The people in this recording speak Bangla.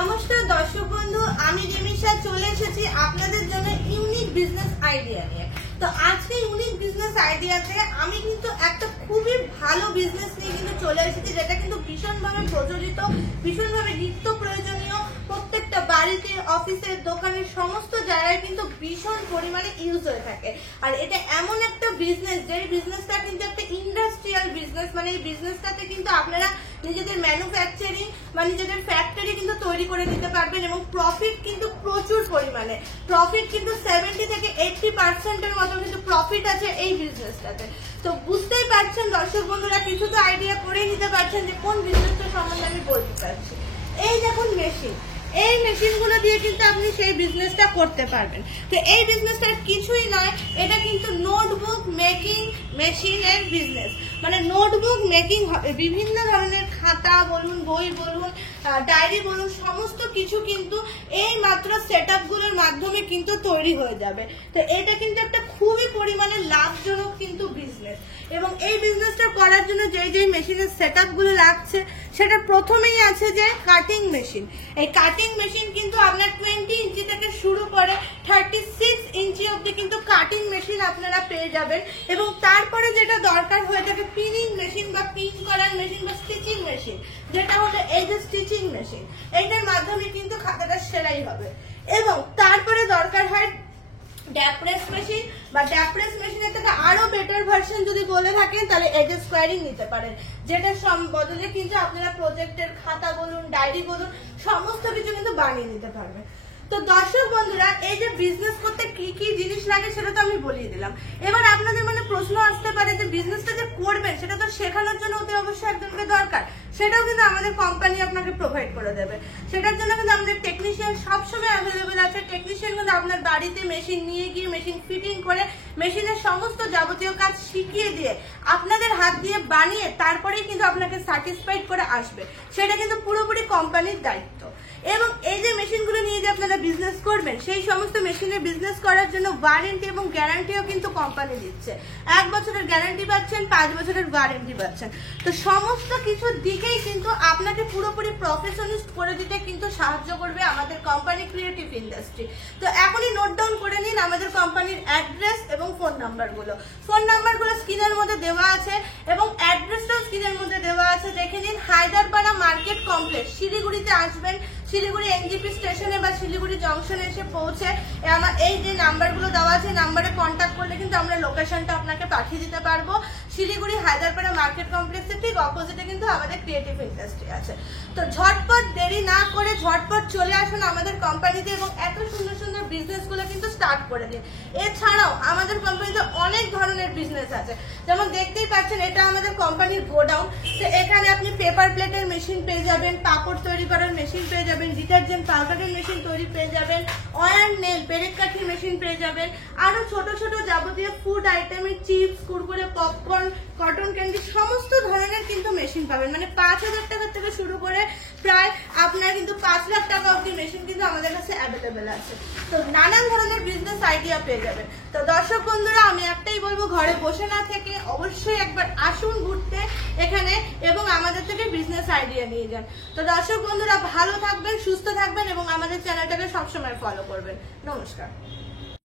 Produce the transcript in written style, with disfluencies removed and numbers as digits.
নমস্কার দর্শক বন্ধু, আমি রিমিশা চলে এসেছি আপনাদের জন্য ইউনিক বিজনেস আইডিয়া নিয়ে। তো আজকে ইউনিক বিজনেস আইডিয়াতে আমি কিন্তু একটা খুবই ভালো বিজনেস নিয়ে কিন্তু চলে এসেছি, যেটা কিন্তু ভীষণভাবে প্রচলিত, ভীষণভাবে নিত্য প্রয়োজনীয়, প্রত্যেকটা বাড়িতে, অফিসের, দোকানের সমস্ত জায়গায় কিন্তু ভীষণ পরিমাণে ইউজ হয়ে থাকে। আর এটা এমন একটা বিজনেস, যে বিজনেসটা কিন্তু একটা ইন্ডাস্ট্রিয়াল বিজনেস, মানে এই বিজনেসটাতে কিন্তু আপনারা নিজেদের ম্যানুফ্যাকচারিং বা নিজেদের ফ্যাক্টরি কিন্তু তৈরি করে নিতে পারবেন এবং প্রফিট কিন্তু প্রচুর পরিমাণে, প্রফিট কিন্তু 70 থেকে 80% মতো কিন্তু প্রফিট আছে এই বিজনেসটাতে। তো বুঝতেই পারছেন দর্শক বন্ধুরা, কিছু তো আইডিয়া করেই নিতে পারছেন যে কোন বিজনেসটা সম্বন্ধে আমি বলতে চাচ্ছি। এই দেখুন মেশিন, এই মেশিনগুলো দিয়ে কিন্তু আপনি সেই বিজনেসটা করতে পারবেন। তো এই বিজনেসটা কিছুই নয়, এটা কিন্তু নোটবুক মেকিং মেশিনের বিজনেস। মানে নোটবুক মেকিং হবে, বিভিন্ন ধরনের খাতা বলুন, বই বলুন, ডায়েরি বলুন, সমস্ত কিছু কিন্তু এই মাত্র সেটআপ গুলোর মাধ্যমে কিন্তু তৈরি হয়ে যাবে। তো এটা কিন্তু একটা খুবই পরিমাণে লাভজনক কিন্তু বিজনেস। এবং এই বিজনেসটা করার জন্য যে মেশিনের সেটআপ গুলো লাগছে, সেটা প্রথমেই আছে যে কাটিং মেশিন। এই কাটিং মেশিন কিন্তু আপনার 20 ইঞ্চি থেকে শুরু করে 36 ইঞ্চি অব্দি কিন্তু কাটিং মেশিন আপনারা পেয়ে যাবেন। এবং তারপরে যেটা দরকার হয়ে থাকে পিনিং মেশিন বা পিন করার মেশিন বা স্টিচিং মেশিন, যেটা হলো এই যে স্টিচিং মেশিন, এইটার মাধ্যমে কিন্তু খাতাটা সেলাই হবে। এবং তারপরে দরকার হয় ড্যাপ্রেস মেশিন, বা ড্যাপ্রেস মেশিনের থেকে আরো বেটার ভার্সন যদি বলে থাকেন তাহলে এজ স্কোয়ারিং নিতে পারেন, যেটার বদলে কিন্তু আপনারা প্রজেক্টের খাতা বলুন, ডায়েরি বলুন, সমস্ত কিছু কিন্তু বানিয়ে নিতে পারবেন। তো দর্শক বন্ধুরা, এই যে বিজনেস করতে কি কি জিনিস লাগে সেটা তো আমি বলিয়ে দিলাম। এবার আপনাদের মানে প্রশ্ন আসতে পারে যে বিজনেসটা যে করবেন সেটা তো শেখানোর জন্য অতি অবশ্যই একজনকে দরকার, সেটাও কিন্তু আমাদের কোম্পানি আপনাকে প্রোভাইড করে দেবে। সেটার জন্য কিন্তু আমাদের টেকনিশিয়ান সবসময় অ্যাভেলেবেল আছে। টেকনিশিয়ান কিন্তু আপনার বাড়িতে মেশিন নিয়ে গিয়ে মেশিন ফিটিং করে মেশিনের সমস্ত যাবতীয় কাজ শিখিয়ে দিয়ে আপনাদের হাত দিয়ে বানিয়ে তারপরেই কিন্তু আপনাকে স্যাটিসফাইড করে আসবে। সেটা কিন্তু পুরোপুরি কোম্পানির দায়িত্ব। এবং এই যে মেশিনগুলো নিয়ে যে আপনারা বিজনেস করবেন, সেই সমস্ত মেশিনের বিজনেস করার জন্য ওয়ারেন্টি এবং গ্যারান্টিও কিন্তু কোম্পানি দিচ্ছে। 1 বছরের গ্যারান্টি পাচ্ছেন, 5 বছরের ওয়ারেন্টি পাচ্ছেন। তো সমস্ত কিছুর দিকেই কিন্তু আপনাকে পুরোপুরি প্রফেশনালিস্ট করে দিতে কিন্তু সাহায্য করবে আমাদের কোম্পানি ক্রিয়েটিভ ইন্ডাস্ট্রি। তো এখনই নোট ডাউন করে নিন আমাদের কোম্পানির অ্যাড্রেস এবং ফোন নাম্বারগুলো। ফোন নাম্বারগুলো স্ক্রিনের মধ্যে দেওয়া আছে এবং অ্যাড্রেসটাও স্ক্রিনের মধ্যে দেওয়া আছে, দেখে নিন। হায়দারপাড়া মার্কেট কমপ্লেক্স, শিলিগুড়িতে আসবেন, শিলিগুড়ি এনজিপি স্টেশনে বা শিলিগুড়ি জংশনে এসে পৌঁছে আমার এই যে নাম্বারগুলো দেওয়া আছে, নাম্বারে কন্ট্যাক্ট করলে কিন্তু আমরা লোকেশনটা আপনাকে পাঠিয়ে দিতে পারবো। শিলিগুড়ি হায়দারপাড়া মার্কেট কমপ্লেক্সের ঠিক অপোজিটে কিন্তু আমাদের ক্রিয়েটিভ ইন্ডাস্ট্রি আছে। তো ঝটপট দেরি না করে ঝটপট চলে আসুন আমাদের কোম্পানিতে এবং এত সুন্দর সুন্দর বিজনেস গুলো কিন্তু স্টার্ট করে দিন। এছাড়াও আমাদের কোম্পানিতে অনেক ধরনের বিজনেস আছে, যেমন দেখতেই পাচ্ছেন এটা আমাদের কোম্পানির গোডাউন। তো এখানে আপনি পেপার প্লেটের মেশিন পেয়ে যাবেন, পাপড় তৈরি করার মেশিন পেয়ে যাবেন, ডিটারজেন্ট পাউডারের মেশিন তৈরি পেয়ে যাবেন, অয়েল নেল পেরেক কাঠির মেশিন পেয়ে যাবেন, আরো ছোট ছোট যাবতীয় ফুড আইটেমের chips, Kurkure, popcorn, cotton candy, সমস্ত ধরনের কিন্তু মেশিন পাবেন। মানে 5,000 টাকা থেকে শুরু করে প্রায় আপনার কিন্তু 5 লাখ টাকা অব্দি মেশিন কিন্তু আমাদের কাছে অ্যাভেলেবেল আছে। তো নানান ধরনের বিজনেস আইডিয়া পেয়ে যাবেন। তো দর্শক বন্ধুরা, আমি একটাই বলবো, ঘরে বসে না থেকে অবশ্যই একবার আসুন ঘুরতে এখানে এবং আমাদের থেকে বিজনেস আইডিয়া নিয়ে যান। তো দর্শক বন্ধুরা, ভালো থাকবেন, সুস্থ থাকবেন এবং আমাদের চ্যানেলটাকে সবসময় ফলো করবেন। নমস্কার।